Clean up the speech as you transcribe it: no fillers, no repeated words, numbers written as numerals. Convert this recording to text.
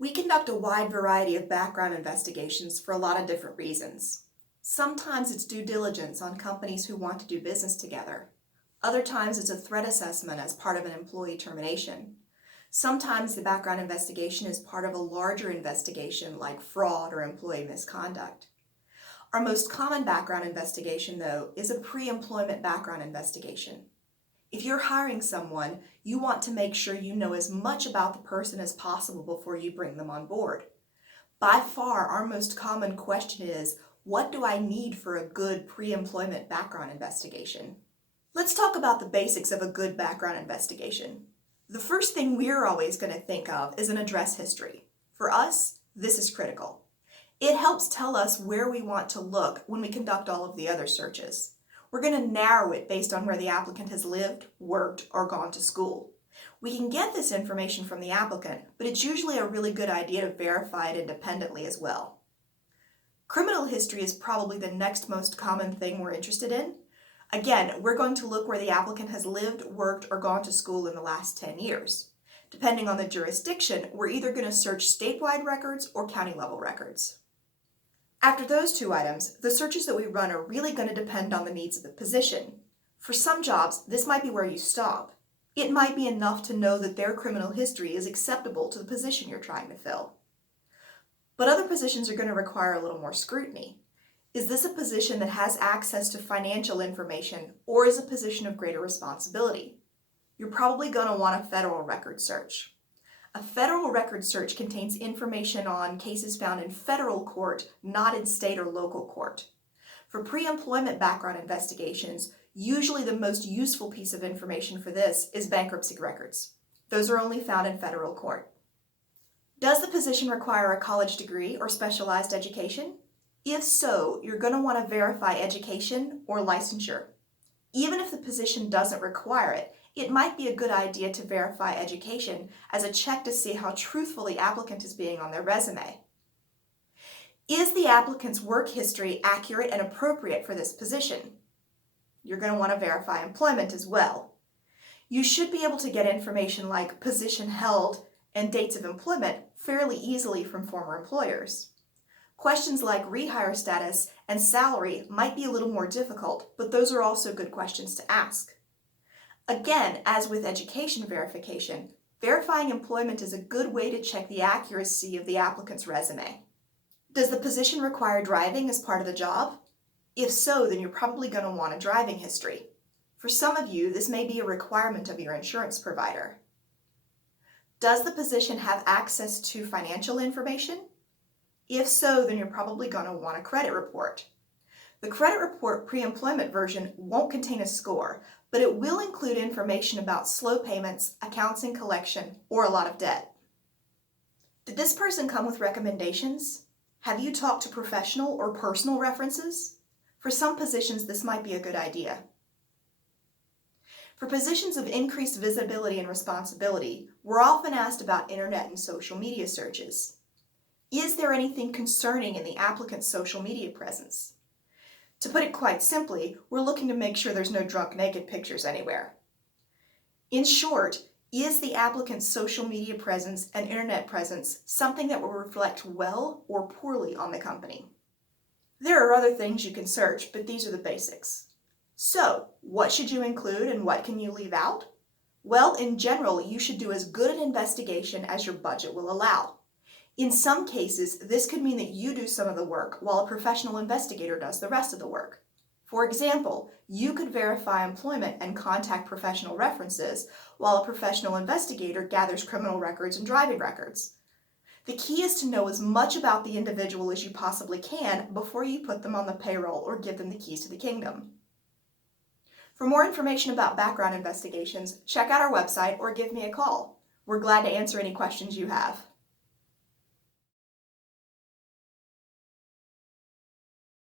We conduct a wide variety of background investigations for a lot of different reasons. Sometimes it's due diligence on companies who want to do business together. Other times it's a threat assessment as part of an employee termination. Sometimes the background investigation is part of a larger investigation like fraud or employee misconduct. Our most common background investigation, though, is a pre-employment background investigation. If you're hiring someone, you want to make sure you know as much about the person as possible before you bring them on board. By far, our most common question is, what do I need for a good pre-employment background investigation? Let's talk about the basics of a good background investigation. The first thing we're always going to think of is an address history. For us, this is critical. It helps tell us where we want to look when we conduct all of the other searches. We're going to narrow it based on where the applicant has lived, worked, or gone to school. We can get this information from the applicant, but it's usually a really good idea to verify it independently as well. Criminal history is probably the next most common thing we're interested in. Again, we're going to look where the applicant has lived, worked, or gone to school in the last 10 years. Depending on the jurisdiction, we're either going to search statewide records or county-level records. After those two items, the searches that we run are really going to depend on the needs of the position. For some jobs, this might be where you stop. It might be enough to know that their criminal history is acceptable to the position you're trying to fill. But other positions are going to require a little more scrutiny. Is this a position that has access to financial information, or is a position of greater responsibility? You're probably going to want a federal record search. A federal record search contains information on cases found in federal court, not in state or local court. For pre-employment background investigations, usually the most useful piece of information for this is bankruptcy records. Those are only found in federal court. Does the position require a college degree or specialized education? If so, you're going to want to verify education or licensure. Even if the position doesn't require it, it might be a good idea to verify education as a check to see how truthful the applicant is being on their resume. Is the applicant's work history accurate and appropriate for this position? You're going to want to verify employment as well. You should be able to get information like position held and dates of employment fairly easily from former employers. Questions like rehire status and salary might be a little more difficult, but those are also good questions to ask. Again, as with education verification, verifying employment is a good way to check the accuracy of the applicant's resume. Does the position require driving as part of the job? If so, then you're probably going to want a driving history. For some of you, this may be a requirement of your insurance provider. Does the position have access to financial information? If so, then you're probably going to want a credit report. The credit report pre-employment version won't contain a score, but it will include information about slow payments, accounts in collection, or a lot of debt. Did this person come with recommendations? Have you talked to professional or personal references? For some positions, this might be a good idea. For positions of increased visibility and responsibility, we're often asked about internet and social media searches. Is there anything concerning in the applicant's social media presence? To put it quite simply, we're looking to make sure there's no drunk naked pictures anywhere. In short, is the applicant's social media presence and internet presence something that will reflect well or poorly on the company? There are other things you can search, but these are the basics. So, what should you include and what can you leave out? Well, in general, you should do as good an investigation as your budget will allow. In some cases, this could mean that you do some of the work while a professional investigator does the rest of the work. For example, you could verify employment and contact professional references while a professional investigator gathers criminal records and driving records. The key is to know as much about the individual as you possibly can before you put them on the payroll or give them the keys to the kingdom. For more information about background investigations, check out our website or give me a call. We're glad to answer any questions you have.